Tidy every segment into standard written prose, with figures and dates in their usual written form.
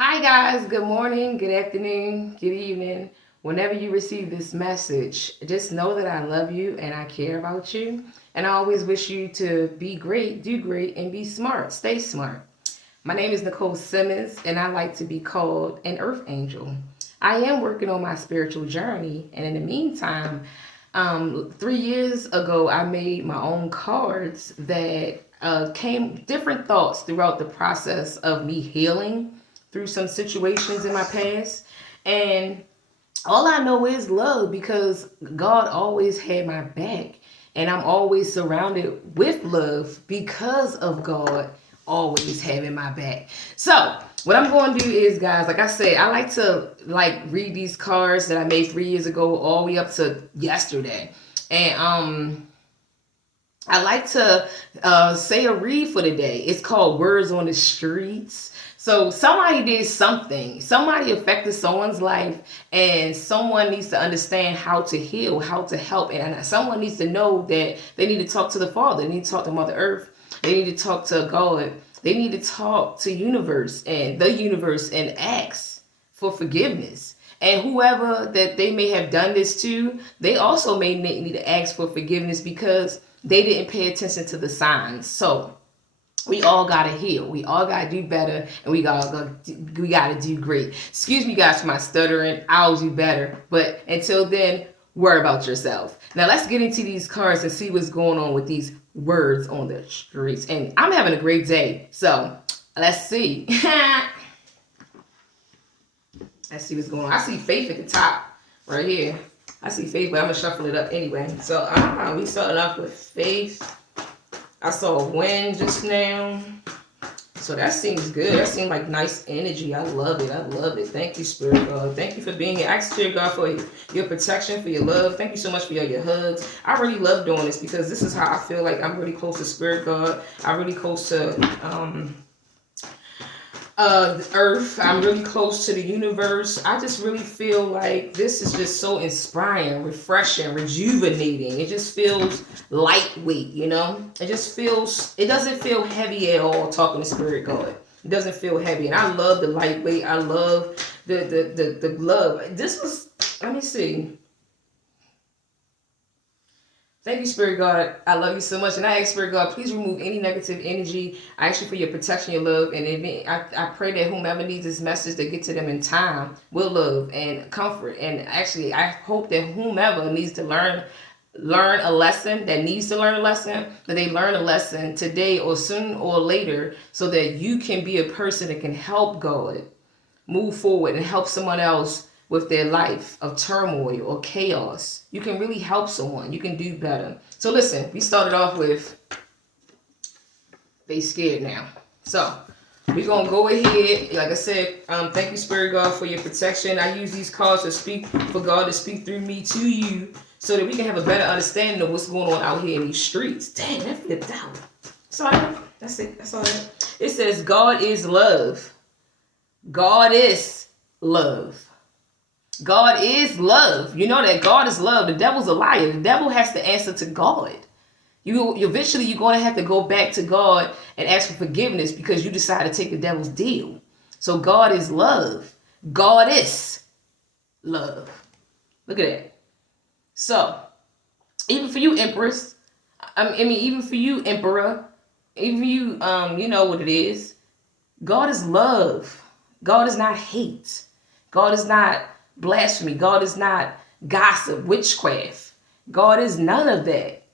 Hi, guys. Good morning, good afternoon, good evening. Whenever you receive this message, just know that I love you and I care about you. And I always wish you to be great, do great, and be smart. Stay smart. My name is Nicole Simmons, and I like to be called an Earth Angel. I am working on my spiritual journey, and in the meantime, 3 years ago, I made my own cards that came different thoughts throughout the process of me healing through some situations in my past. And all I know is love because God always had my back. And I'm always surrounded with love because of God always having my back. So, what I'm going to do is, guys, like I said, I like to read these cards that I made 3 years ago all the way up to yesterday. And I like to say a read for the day. It's called Words on the Streets. So somebody did something. Somebody affected someone's life, and someone needs to understand how to heal, how to help, and someone needs to know that they need to talk to the Father. They need to talk to Mother Earth. They need to talk to God. They need to talk to the universe, and ask for forgiveness. And whoever that they may have done this to, they also may need to ask for forgiveness because they didn't pay attention to the signs. So we all gotta heal. We all gotta do better, and we gotta do great. Excuse me, guys, for my stuttering. I'll do better. But until then, worry about yourself. Now let's get into these cards and see what's going on with these words on the streets. And I'm having a great day, so let's see. Let's see what's going on. I see Faith at the top right here. I see Faith, but I'm gonna shuffle it up anyway. So we started off with Faith. I saw a wind just now. So that seems good. That seems like nice energy. I love it. I love it. Thank you, Spirit God. Thank you for being here. Ask Spirit God for your protection, for your love. Thank you so much for your hugs. I really love doing this because this is how I feel like I'm really close to Spirit God. I'm really close to the earth. I'm really close to the universe. I just really feel like this is just so inspiring, refreshing, rejuvenating. It just feels lightweight, you know? It doesn't feel heavy at all talking to Spirit God. It doesn't feel heavy. And I love the lightweight. I love the love. Let me see. Thank you, Spirit God. I love you so much. And I ask, Spirit God, please remove any negative energy. I ask you for your protection, your love. And I pray that whomever needs this message to get to them in time will love and comfort. And actually, I hope that whomever needs to learn a lesson, that needs to learn a lesson, that they learn a lesson today or soon or later so that you can be a person that can help God move forward and help someone else with their life of turmoil or chaos. You can really help someone. You can do better. So listen, we started off with they scared now. So we're going to go ahead. Like I said, thank you, Spirit God, for your protection. I use these cards to speak for God to speak through me to you so that we can have a better understanding of what's going on out here in these streets. Dang, that flipped out. Sorry. That's it. That's all that. It says God is love. God is love. God is love. You know that God is love. The devil's a liar. The devil has to answer to God. Eventually you're going to have to go back to God and ask for forgiveness because you decided to take the devil's deal. So God is love. God is love. Look at that. So even for you, Empress, even for you, Emperor, even you, you know what it is. God is love. God is not hate. God is not blasphemy. God is not gossip, witchcraft. God is none of that.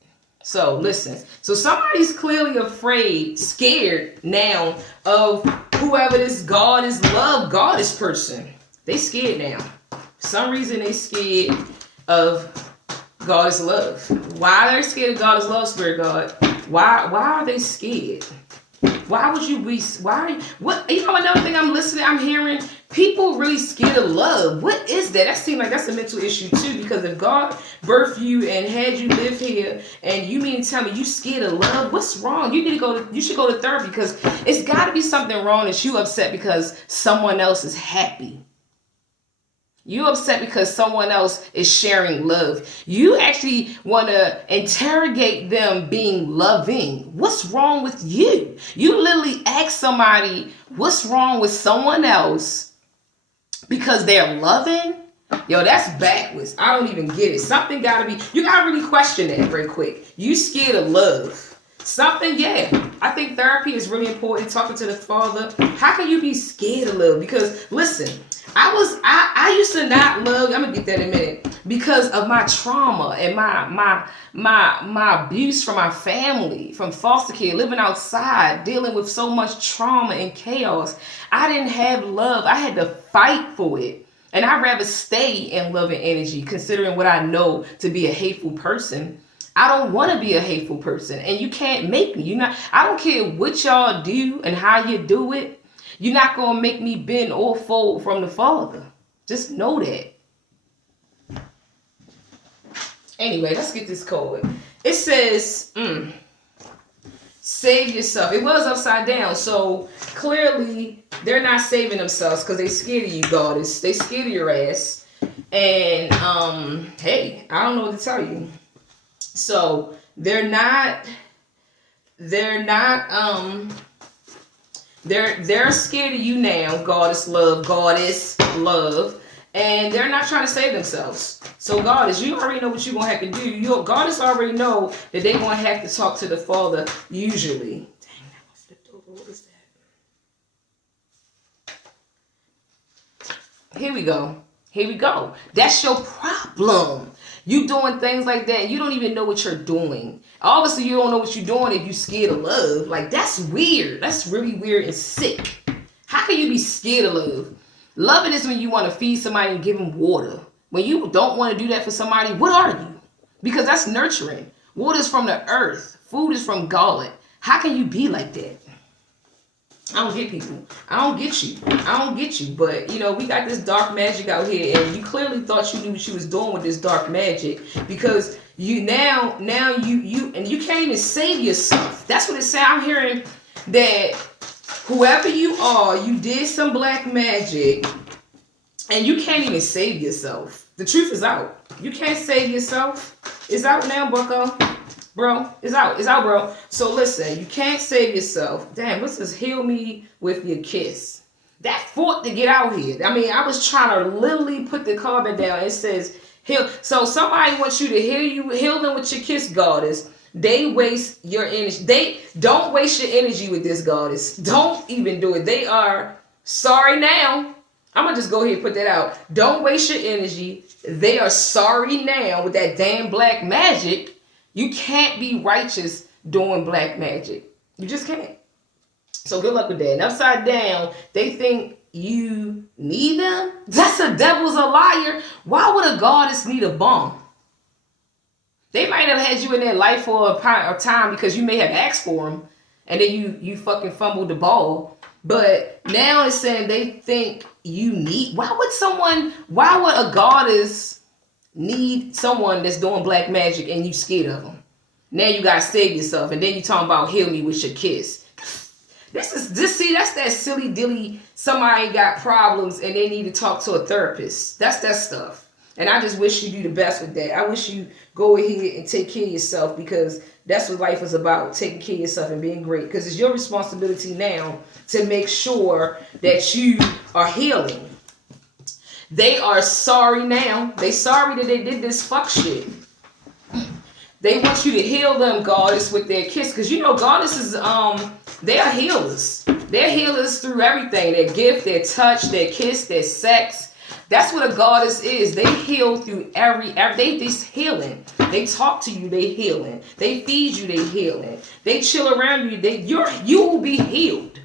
So listen. So somebody's clearly afraid, scared now of whoever this God is love, goddess person. They scared now. For some reason they scared of God is love. Why are they scared of God is love, Spirit God? Why are they scared? Why would you be? Why? What? You know, another thing I'm hearing people really scared of love. What is that? That seems like that's a mental issue too. Because if God birthed you and had you live here, and you mean to tell me you scared of love, what's wrong? You should go to therapy because it's got to be something wrong that you upset because someone else is happy. You upset because someone else is sharing love. You actually want to interrogate them being loving. What's wrong with you? You literally ask somebody what's wrong with someone else because they're loving. Yo, that's backwards. I don't even get it. Something gotta be, you gotta really question that very quick. You scared of love. Something, yeah. I think therapy is really important. Talking to the Father. How can you be scared of love? Because listen, I used to not love, I'm gonna get that in a minute, because of my trauma and my abuse from my family, from foster care, living outside, dealing with so much trauma and chaos. I didn't have love. I had to fight for it. And I'd rather stay in loving energy, considering what I know to be a hateful person. I don't want to be a hateful person, and you can't make me. I don't care what y'all do and how you do it. You're not gonna make me bend or fold from the Father. Just know that. Anyway, let's get this code. It says, save yourself. It was upside down, so clearly they're not saving themselves because they scared of you, goddess. They scared of your ass. And hey, I don't know what to tell you. So they're scared of you now, goddess love, and they're not trying to save themselves. So goddess, you already know what you're gonna have to do. Goddess already know that they're gonna have to talk to the Father usually. Dang, that was flipped over. What is that? Here we go. That's your problem. You doing things like that, you don't even know what you're doing. Obviously, you don't know what you're doing if you're scared of love. Like, that's weird. That's really weird and sick. How can you be scared of love? Loving is when you want to feed somebody and give them water. When you don't want to do that for somebody, what are you? Because that's nurturing. Water is from the earth. Food is from God. How can you be like that? I don't get people. I don't get you. But, we got this dark magic out here, and you clearly thought you knew what you was doing with this dark magic, because you now you can't even save yourself. That's what it said. I'm hearing that whoever you are, you did some black magic, and you can't even save yourself. The truth is out. You can't save yourself. It's out now, bucko. Bro, it's out, bro. So listen, you can't save yourself. Damn, what's this? Heal me with your kiss. That fought to get out here. I mean, I was trying to literally put the carbon down. It says heal. So somebody wants you to heal them with your kiss, goddess. They waste your energy. They don't waste your energy with this, goddess. Don't even do it. They are sorry now. I'm gonna just go ahead and put that out. Don't waste your energy. They are sorry now with that damn black magic. You can't be righteous doing black magic. You just can't. So good luck with that. And upside down, they think you need them. That's a devil's a liar. Why would a goddess need a bomb? They might have had you in their life for a time because you may have asked for them, and then you fucking fumbled the ball. But now it's saying they think you need. Why would a goddess need someone that's doing black magic and you scared of them? Now you gotta save yourself, and then you talking about heal me with your kiss. That's that silly dilly. Somebody got problems and they need to talk to a therapist. That's that stuff. And I just wish you do the best with that. I wish you go ahead and take care of yourself, because that's what life is about, taking care of yourself and being great. Because it's your responsibility now to make sure that you are healing. They are sorry now. They sorry that they did this fuck shit. They want you to heal them, goddess, with their kiss. Because goddesses, they are healers. They're healers through everything. Their gift, their touch, their kiss, their sex. That's what a goddess is. They heal through they just healing. They talk to you, they healing. They feed you, they healing. They chill around you, you will be healed.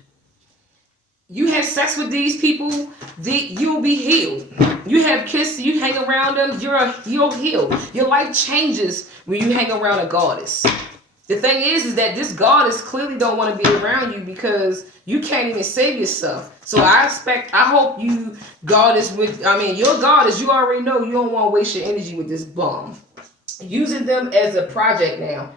You have sex with these people, you'll be healed. You have kissed, you hang around them, you'll heal. Your life changes when you hang around a goddess. The thing is that this goddess clearly don't want to be around you because you can't even save yourself. So I hope you goddess your goddess, you already know you don't want to waste your energy with this bum. Using them as a project now.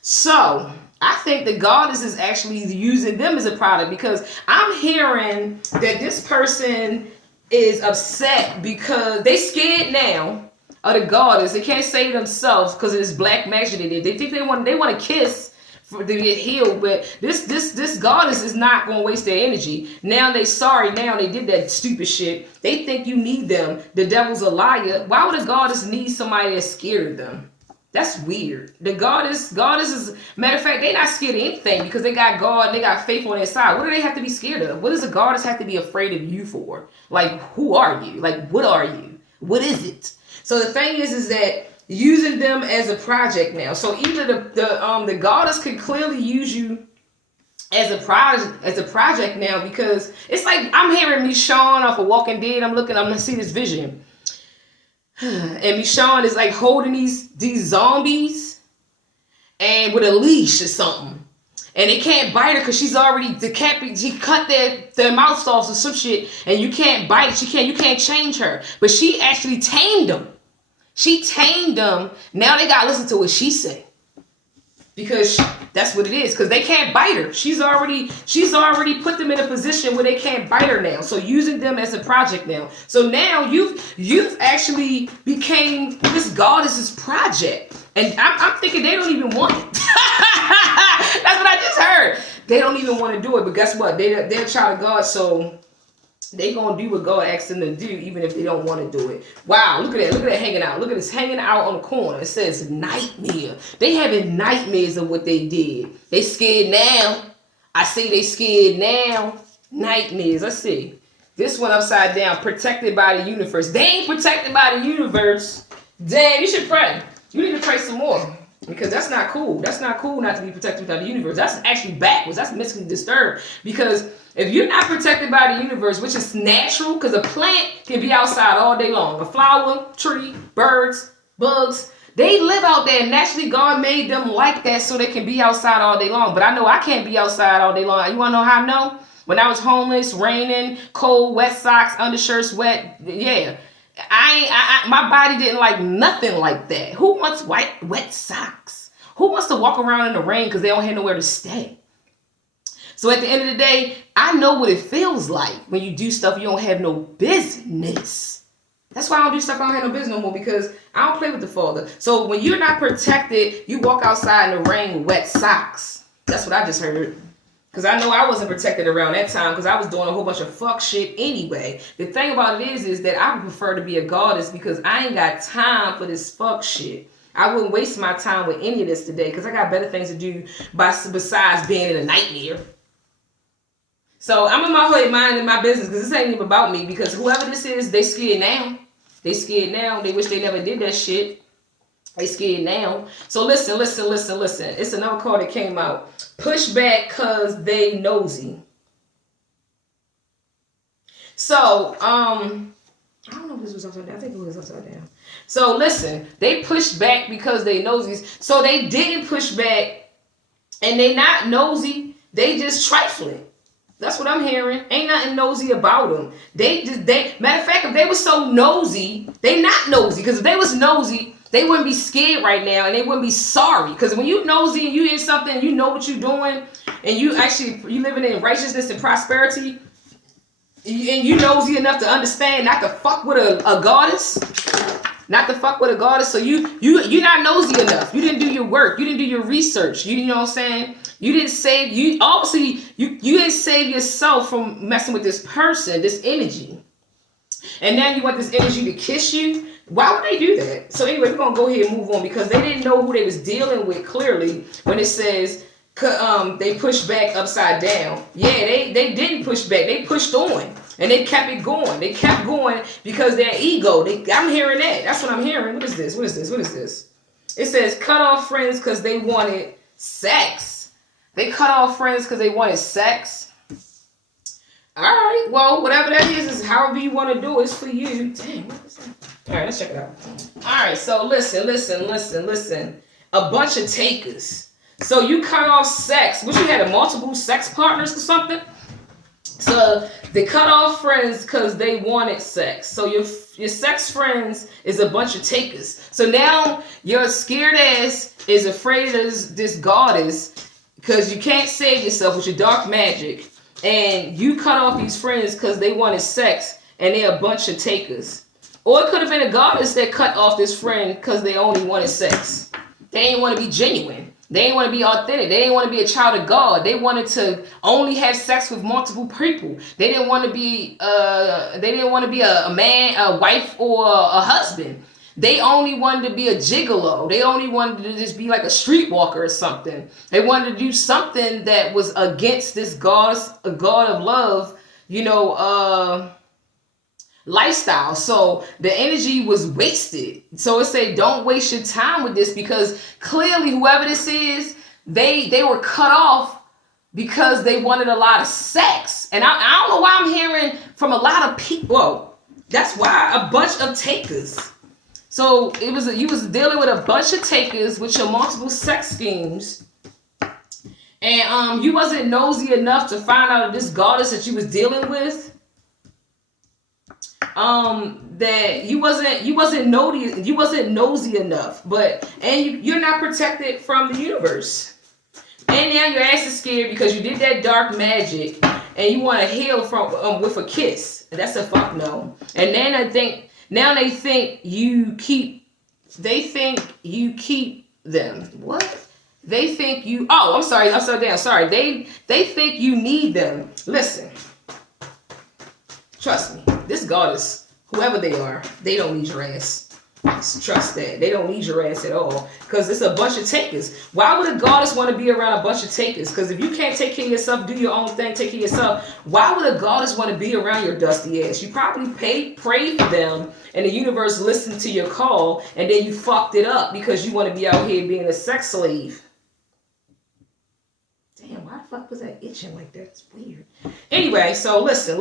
So I think the goddess is actually using them as a product, because I'm hearing that this person is upset because they scared now of the goddess. They can't save themselves because of this black magic they did. They think they want to kiss for to get healed, but this goddess is not gonna waste their energy. Now they sorry. Now they did that stupid shit. They think you need them. The devil's a liar. Why would a goddess need somebody that's scared of them? That's weird. The goddess is, matter of fact, they not scared of anything because they got God and they got faith on their side. What do they have to be scared of? What does a goddess have to be afraid of you for? Like, who are you? Like, what are you? What is it? So the thing is that using them as a project now. So either the goddess could clearly use you as a project now, because it's like I'm hearing Michonne off of Walking Dead. I'm gonna see this vision. And Michonne is like holding these zombies and with a leash or something. And they can't bite her because she's already decapitated. She cut their mouths off or some shit. And you can't bite. You can't change her. But she actually tamed them. She tamed them. Now they gotta listen to what she said. Because that's what it is. Because they can't bite her. She's already put them in a position where they can't bite her now. So using them as a project now. So now you've actually became this goddess's project. And I'm thinking they don't even want it. That's what I just heard. They don't even want to do it. But guess what? They're a child of God. So they gonna do what God asked them to do, even if they don't want to do it. Wow, look at that. Look at that hanging out. Look at this hanging out on the corner. It says nightmare. They having nightmares of what they did. They scared now. I say they scared now. Nightmares. Let's see. This one upside down. Protected by the universe. They ain't protected by the universe. Damn, you should pray. You need to pray some more. Because that's not cool. That's not cool not to be protected by the universe. That's actually backwards. That's mentally disturbed. Because if you're not protected by the universe, which is natural, because a plant can be outside all day long. A flower, tree, birds, bugs, they live out there. Naturally, God made them like that so they can be outside all day long. But I know I can't be outside all day long. You want to know how I know? When I was homeless, raining, cold, wet socks, undershirts wet. Yeah. My body didn't like nothing like that. Who wants wet socks? Who wants to walk around in the rain because they don't have nowhere to stay? So at the end of the day, I know what it feels like when you do stuff you don't have no business. That's why I don't do stuff I don't have no business no more, because I don't play with the Father. So when you're not protected, you walk outside in the rain with wet socks. That's what I just heard. Because I know I wasn't protected around that time because I was doing a whole bunch of fuck shit anyway. The thing about it is that I would prefer to be a goddess because I ain't got time for this fuck shit. I wouldn't waste my time with any of this today because I got better things to do besides being in a nightmare. So I'm in my head minding my business because this ain't even about me, because whoever this is, they scared now. They scared now. They wish they never did that shit. They scared now. So listen. It's another card that came out. Push back cause they nosy. So, I don't know if this was upside down. I think it was upside down. So listen, they pushed back because they nosy. So they didn't push back and they not nosy. They just trifling. That's what I'm hearing. Ain't nothing nosy about them. Matter of fact, if they were so nosy, they not nosy. Because if they was nosy, they wouldn't be scared right now and they wouldn't be sorry. Because when you nosy and you hear something, you know what you're doing, and you living in righteousness and prosperity, and you nosy enough to understand not to fuck with a goddess. Not to fuck with a goddess. So you're not nosy enough. You didn't do your work. You didn't do your research. You know what I'm saying? You didn't save you didn't save yourself from messing with this person, this energy. And now you want this energy to kiss you? Why would they do that? So anyway, we're gonna go ahead and move on, because they didn't know who they was dealing with clearly when it says they pushed back upside down. Yeah, they didn't push back. They pushed on. And they kept it going. They kept going because their ego. I'm hearing that. That's what I'm hearing. What is this? It says cut off friends because they wanted sex. They cut off friends because they wanted sex. All right. Well, whatever that is however you want to do it. It's for you. Dang, what is that? All right, let's check it out. All right. So listen. A bunch of takers. So you cut off sex. What, you had multiple sex partners or something? So they cut off friends because they wanted sex. So your sex friends is a bunch of takers. So now your scared ass is afraid of this goddess because you can't save yourself with your dark magic. And you cut off these friends because they wanted sex. and they're a bunch of takers. Or it could have been a goddess that cut off this friend because they only wanted sex. They didn't want to be genuine. They didn't want to be authentic. They didn't want to be a child of God. They wanted to only have sex with multiple people. They didn't want to be a man, a wife, or a husband. They only wanted to be a gigolo. They only wanted to just be like a streetwalker or something. They wanted to do something that was against this God of love, lifestyle. So the energy was wasted. So it say, don't waste your time with this, because clearly whoever this is, they were cut off because they wanted a lot of sex. And I don't know why I'm hearing from a lot of people. Well, that's why a bunch of takers. So you was dealing with a bunch of takers with your multiple sex schemes. And you wasn't nosy enough to find out this goddess that you was dealing with, that you wasn't nosy enough, you're not protected from the universe. And now your ass is scared because you did that dark magic and you want to heal from with a kiss. That's a fuck no. And then they think you keep them. What? They think you, I'm sorry, upside down. Sorry. They think you need them. Listen. Trust me. This goddess, whoever they are, they don't need your ass. Trust that. They don't need your ass at all. Because it's a bunch of takers. Why would a goddess want to be around a bunch of takers? Because if you can't take care of yourself, do your own thing, take care of yourself, why would a goddess want to be around your dusty ass? You probably prayed for them and the universe listened to your call, and then you fucked it up because you want to be out here being a sex slave. Damn, why the fuck was that itching like that? It's weird. Anyway, so listen.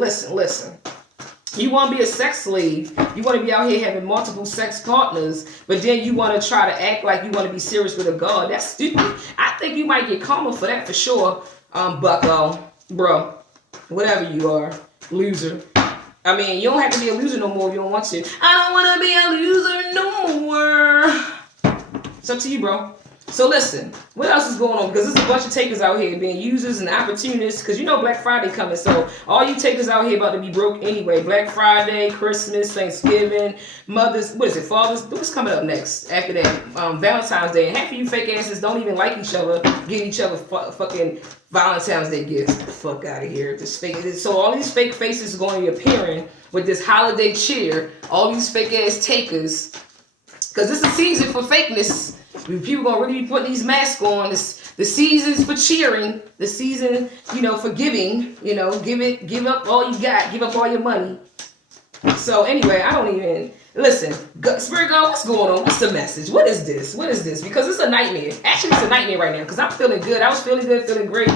You want to be a sex slave. You want to be out here having multiple sex partners, but then you want to try to act like you want to be serious with a god. That's stupid. I think you might get karma for that for sure, bucko, bro, whatever you are, loser. I mean, you don't have to be a loser no more if you don't want to. I don't want to be a loser no more. It's up to you, bro. So listen, what else is going on? Because there's a bunch of takers out here being users and opportunists. Because you know Black Friday coming. So all you takers out here about to be broke anyway. Black Friday, Christmas, Thanksgiving, Mother's, Father's, what's coming up next after that? Valentine's Day. And half of you fake asses don't even like each other, give each other fucking Valentine's Day gifts. Get the fuck out of here. This fake. So all these fake faces are going to be appearing with this holiday cheer. All these fake ass takers. Because this is a season for fakeness. People gonna really be putting these masks on. The season's for cheering. The season, for giving. Give up all you got. Give up all your money. So anyway, I don't even listen. Spirit God, what's going on? What's the message? What is this? Because it's a nightmare. Actually, it's a nightmare right now. Because I'm feeling good. I was feeling good, feeling great.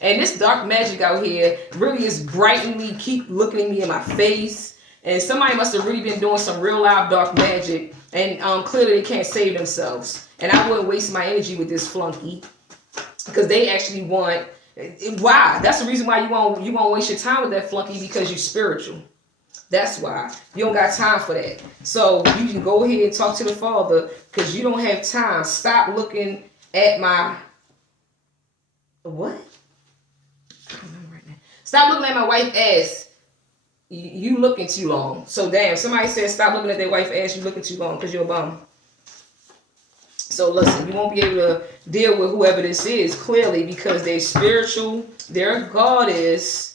And this dark magic out here really is brightly keep looking at me in my face. And somebody must have really been doing some real live dark magic. And clearly they can't save themselves. And I wouldn't waste my energy with this flunky. Because they actually want... Why? That's the reason why you won't waste your time with that flunky, because you're spiritual. That's why. You don't got time for that. So you can go ahead and talk to the Father, because you don't have time. Stop looking at my... What? I don't remember right now. Stop looking at my wife's ass. You looking too long. So damn, somebody said stop looking at their wife's ass. You looking too long because you're a bum. So listen, you won't be able to deal with whoever this is clearly because they're spiritual, they're a goddess,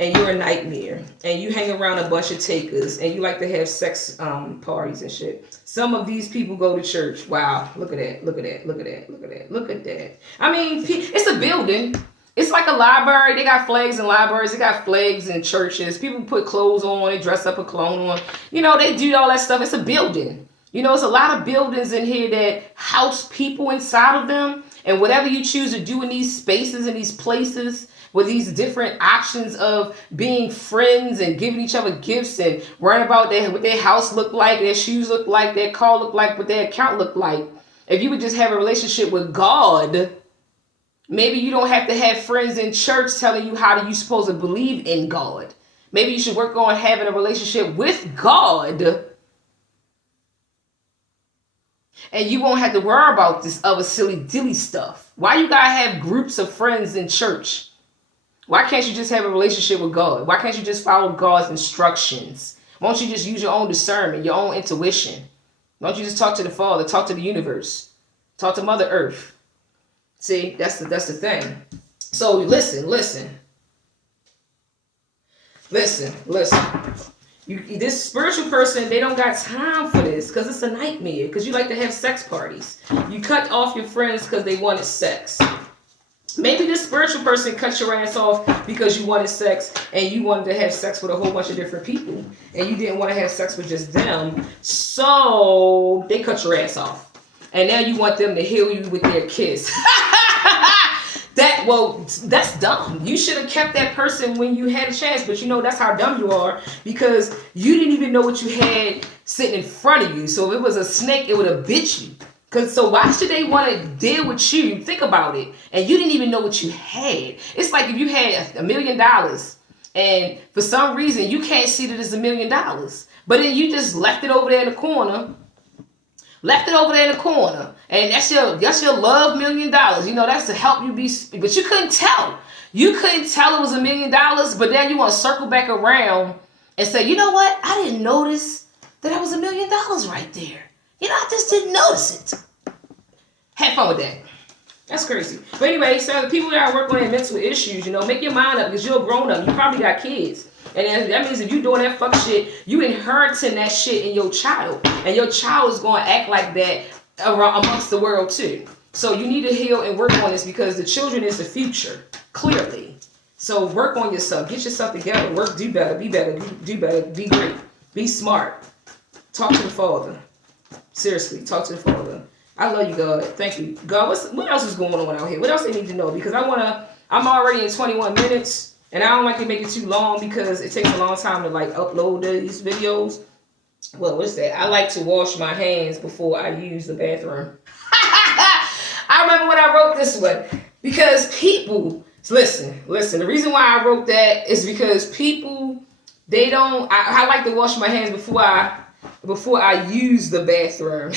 and you're a nightmare. And you hang around a bunch of takers and you like to have sex parties and shit. Some of these people go to church. Wow, look at that, look at that, look at that, look at that, look at that. I mean, it's a building. It's like a library. They got flags in libraries. They got flags in churches. People put clothes on. They dress up a cologne on. They do all that stuff. It's a building. It's a lot of buildings in here that house people inside of them. And whatever you choose to do in these spaces and these places with these different options of being friends and giving each other gifts and worrying about what their house look like, their shoes look like, their car look like, what their account look like. If you would just have a relationship with God... Maybe you don't have to have friends in church telling you how you supposed to believe in God. Maybe you should work on having a relationship with God. And you won't have to worry about this other silly dilly stuff. Why you gotta have groups of friends in church? Why can't you just have a relationship with God? Why can't you just follow God's instructions? Why don't you just use your own discernment, your own intuition? Why don't you just talk to the Father, talk to the universe, talk to Mother Earth? See, that's the thing. So listen. This spiritual person, they don't got time for this because it's a nightmare. Because you like to have sex parties. You cut off your friends because they wanted sex. Maybe this spiritual person cut your ass off because you wanted sex and you wanted to have sex with a whole bunch of different people and you didn't want to have sex with just them. So they cut your ass off. And now you want them to heal you with their kiss. That's dumb. You should have kept that person when you had a chance, but you know that's how dumb you are because you didn't even know what you had sitting in front of you. So if it was a snake, it would have bit you. So why should they want to deal with you? Think about it. And you didn't even know what you had. It's like if you had $1 million and for some reason you can't see that it's $1 million, but then you just left it over there in the corner. And that's your love $1 million. You know, that's to help you be, but you couldn't tell. You couldn't tell it was $1 million, but then you want to circle back around and say, you know what? I didn't notice that that was $1 million right there. You know, I just didn't notice it. Have fun with that. That's crazy. But anyway, so the people that are working on their mental issues, you know, make your mind up because you're a grown up. You probably got kids. And that means if you doing that fuck shit, you inheriting that shit in your child. And your child is going to act like that amongst the world too. So you need to heal and work on this because the children is the future, clearly. So work on yourself. Get yourself together. Work, do better, be great, be smart. Talk to the Father. Seriously, talk to the Father. I love you, God. Thank you. God, what else is going on out here? What else they need to know? Because I'm already in 21 minutes, and I don't like to make it too long because it takes a long time to like upload these videos. Well, what's that? I like to wash my hands before I use the bathroom. I remember when I wrote this one because people, listen, the reason why I wrote that is because people, I like to wash my hands before I use the bathroom.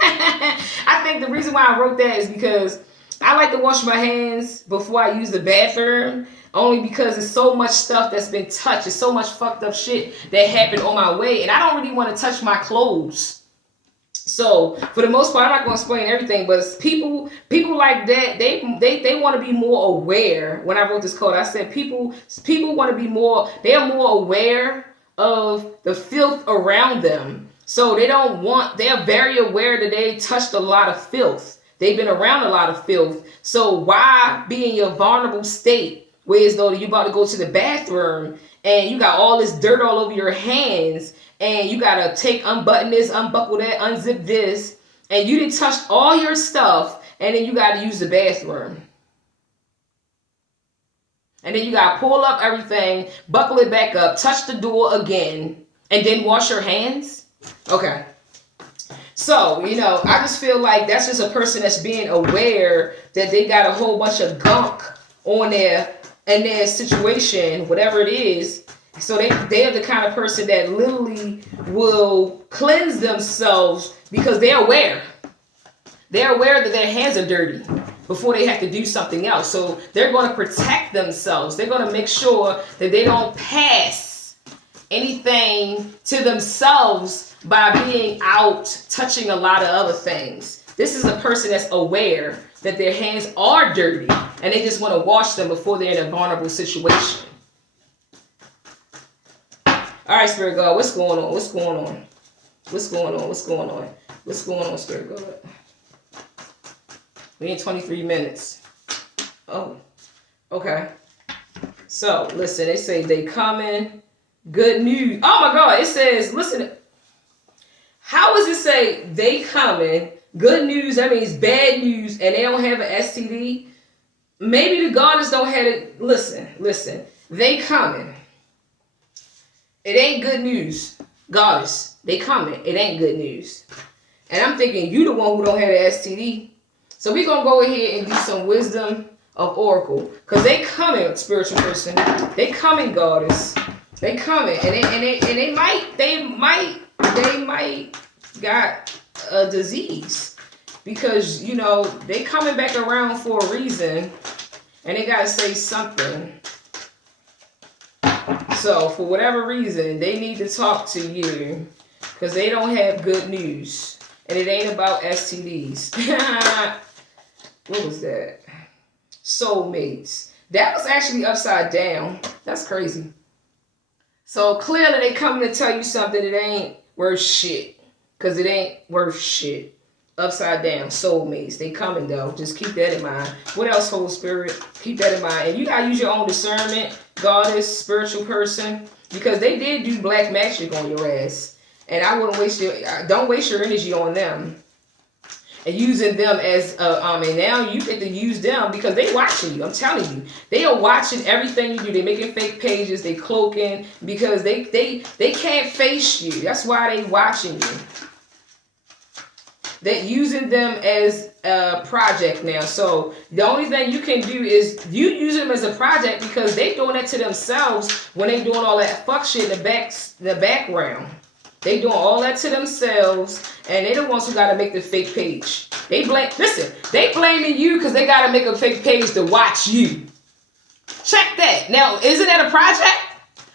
I think the reason why I wrote that is because I like to wash my hands before I use the bathroom, only because there's so much stuff that's been touched. There's so much fucked up shit that happened on my way, and I don't really want to touch my clothes. So for the most part, I'm not going to explain everything, but people like that, they want to be more aware. When I wrote this code, I said people want to be more, they are more aware of the filth around them. So they are very aware that they touched a lot of filth. They've been around a lot of filth. So why be in your vulnerable state where as though you're about to go to the bathroom and you got all this dirt all over your hands and you got to unbutton this, unbuckle that, unzip this, and you didn't touch all your stuff and then you got to use the bathroom. And then you got to pull up everything, buckle it back up, touch the door again, and then wash your hands. Okay. So, you know, I just feel like that's just a person that's being aware that they got a whole bunch of gunk on their situation, whatever it is. So they're the kind of person that literally will cleanse themselves because they're aware. They're aware that their hands are dirty before they have to do something else. So they're going to protect themselves. They're going to make sure that they don't pass anything to themselves by being out touching a lot of other things. This is a person that's aware that their hands are dirty and they just want to wash them before they're in a vulnerable situation. All right, Spirit God, what's going on? What's going on? What's going on? What's going on? What's going on, Spirit God? We in 23 minutes. Oh, okay. So, listen, they say they coming. Good news. Oh my God, it says, listen, how does it say they coming? Good news, that means bad news, and they don't have an STD? Maybe the goddess don't have it. Listen, they coming. It ain't good news. Goddess, they coming. It ain't good news. And I'm thinking you the one who don't have an STD. So we're going to go ahead and do some wisdom of Oracle. Because they coming, spiritual person. They coming, goddess. They coming. And they might got a disease. Because, you know, they coming back around for a reason. And they got to say something. So for whatever reason, they need to talk to you because they don't have good news. And it ain't about STDs. What was that? Soulmates. That was actually upside down. That's crazy. So clearly they coming to tell you something that ain't worth shit. Because it ain't worth shit. Upside down. Soulmates. They coming though. Just keep that in mind. What else, Holy Spirit? Keep that in mind. And you gotta use your own discernment. Goddess, spiritual person. Because they did do black magic on your ass. And I wouldn't don't waste your energy on them. And using them as and now you get to use them because they watching you. I'm telling you, they are watching everything you do. They making fake pages, they cloaking because they can't face you. That's why they watching you. They're using them as a project now. So the only thing you can do is you use them as a project because they doing that to themselves when they doing all that fuck shit in the background. They doing all that to themselves, and they the ones who gotta make the fake page. They blaming you because they gotta make a fake page to watch you. Check that. Now, isn't that a project?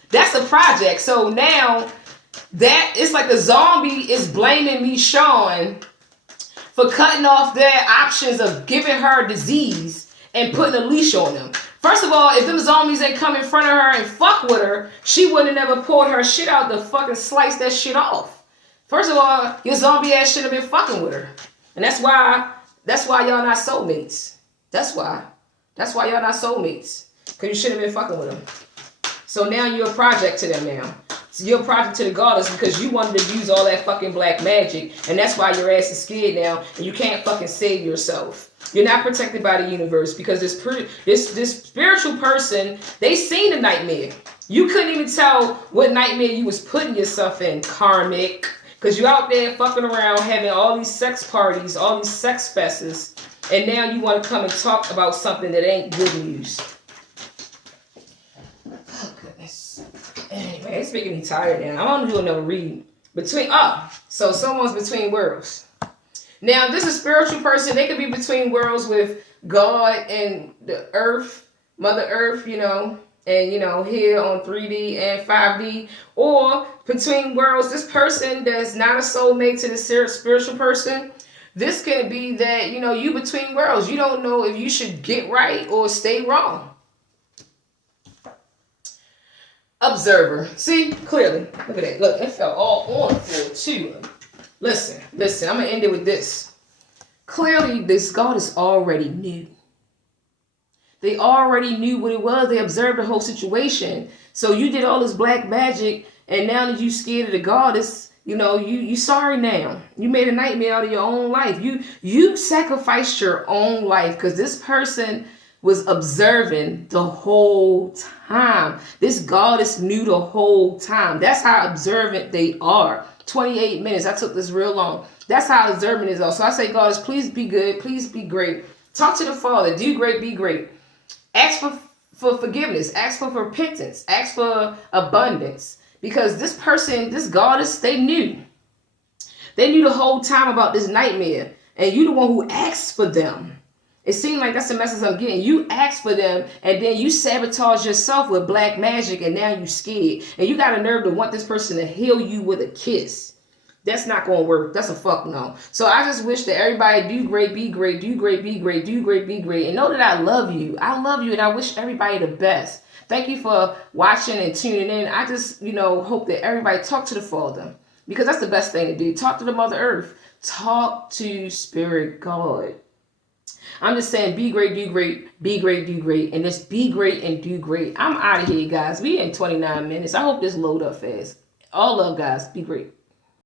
That's a project. So now that it's like the zombie is blaming me, Sean, for cutting off their options of giving her disease and putting a leash on them. First of all, if them zombies ain't come in front of her and fuck with her, she wouldn't have never pulled her shit out to fucking slice that shit off. First of all, your zombie ass should have been fucking with her. And that's why y'all not soulmates. That's why y'all not soulmates. Because you should have been fucking with them. So now you're a project to them now. So you're a project to the goddess because you wanted to use all that fucking black magic. And that's why your ass is scared now. And you can't fucking save yourself. You're not protected by the universe because this spiritual person, they seen the nightmare. You couldn't even tell what nightmare you was putting yourself in, karmic. Because you out there fucking around having all these sex parties, all these sex fests. And now you want to come and talk about something that ain't good news. Oh, goodness. Anyway, it's making me tired now. I want to do another read. So someone's between worlds. Now, this is a spiritual person. They could be between worlds with God and the earth, Mother Earth, and, here on 3D and 5D. Or between worlds, this person that's not a soulmate to the spiritual person, this could be that, you between worlds. You don't know if you should get right or stay wrong. Observer. See, clearly. Look at that. Look, it fell all on the floor, too. Listen, I'm going to end it with this. Clearly, this goddess already knew. They already knew what it was. They observed the whole situation. So you did all this black magic, and now that you scared of the goddess, you sorry now. You made a nightmare out of your own life. You sacrificed your own life because this person was observing the whole time. This goddess knew the whole time. That's how observant they are. 28 minutes. I took this real long. That's how observant is. So I say, goddess, please be good. Please be great. Talk to the Father. Do great. Be great. Ask for forgiveness. Ask for repentance. Ask for abundance. Because this person, this goddess, they knew. They knew the whole time about this nightmare. And you the one who asked for them. It seemed like that's the message I'm getting. You asked for them, and then you sabotage yourself with black magic, and now you scared. And you got a nerve to want this person to heal you with a kiss. That's not going to work. That's a fuck no. So I just wish that everybody do great, be great, do great, be great, do great, be great. And know that I love you. I love you, and I wish everybody the best. Thank you for watching and tuning in. I just, hope that everybody talk to the Father. Because that's the best thing to do. Talk to the Mother Earth. Talk to Spirit God. I'm just saying, be great, do great, be great, do great, and just be great and do great. I'm out of here, guys. We in 29 minutes. I hope this load up fast. All love, guys. Be great.